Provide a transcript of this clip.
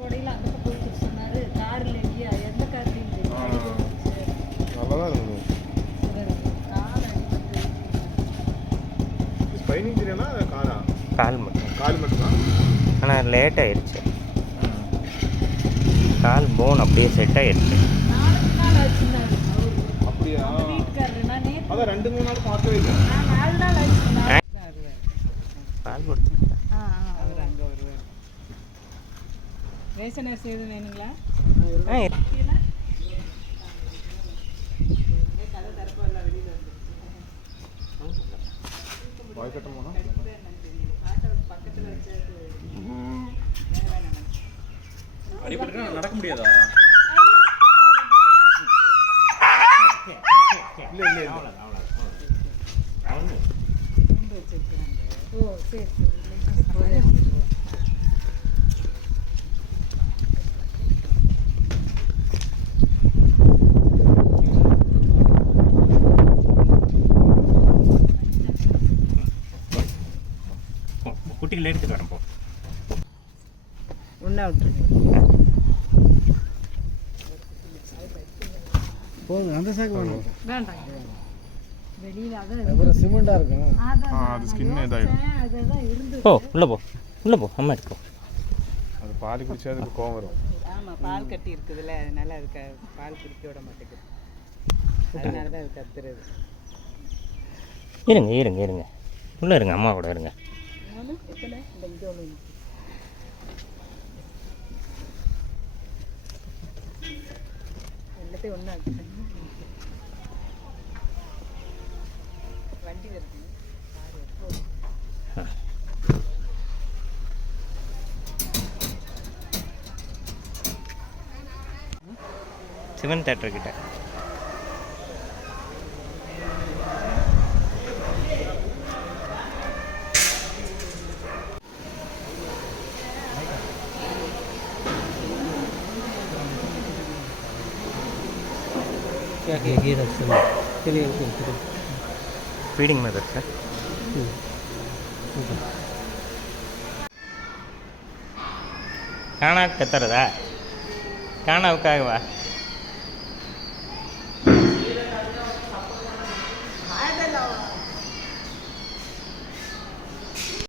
கோடையில் அந்த பக்கம் கொடுத்துட்டு சொன்னார். காரில் இல்லையா, எந்த கார்லையும் நல்லா தான் இருக்குது. ஸ்பைனிங் தெரியும்னா காரா? கால் மட்டும். கால் மட்டும்தான். ஆனால் லேட் ஆயிடுச்சு. கால் போன் அப்படியே செட் ஆயிடுச்சு. அப்படியா? அதான் 2-3 நாள் பார்க்கவே இல்லை. கால் கொடுத்து அவர் அங்கே வருவார். ரேஷன் அரிசி எதுவும் வேணுங்களா? கதை தரப்பெல்லாம் வெளியில் வந்து வாய்க்கட்டம் போனால் பக்கத்தில் வச்சு அடிப்பட்டு நடக்க முடியாதா? இல்லை இல்லை வச்சிருக்கிறாங்க. ஓ சரி சரி. குட்டிகள் எடுத்துட்டு வரேன். ஒன்றா விட்டுருங்க. போதும், அந்த சாக்கு வேணும். வேண்டாம், வெளியில் அதான் அப்புறம் சிமெண்டாக இருக்கும். அது ஸ்கின் இதாகிடும். அதுதான் இருந்து. ஓ உள்ளே போ, உள்ளே போ, அம்மா இருக்கும். அது பால் குடிச்சா அதுக்கு கோவம் வரும். ஆமாம், பால் கட்டி இருக்குதுல்ல, அதனால அதுக்கு பால் குடிக்க விட மாட்டேங்குது. அதனால தான் அது கத்துறது. இருங்க இருங்க இருங்க, உள்ளே இருங்க, அம்மா கூட இருங்க. எத்தனை இந்த இங்கே ஒன்று எல்லாத்தையும் ஒன்றா வண்டி வருது. சிவன் தேட்டர் கிட்ட. Feeding method sir. காணா கத்துறதா? காணாவுக்காகவா?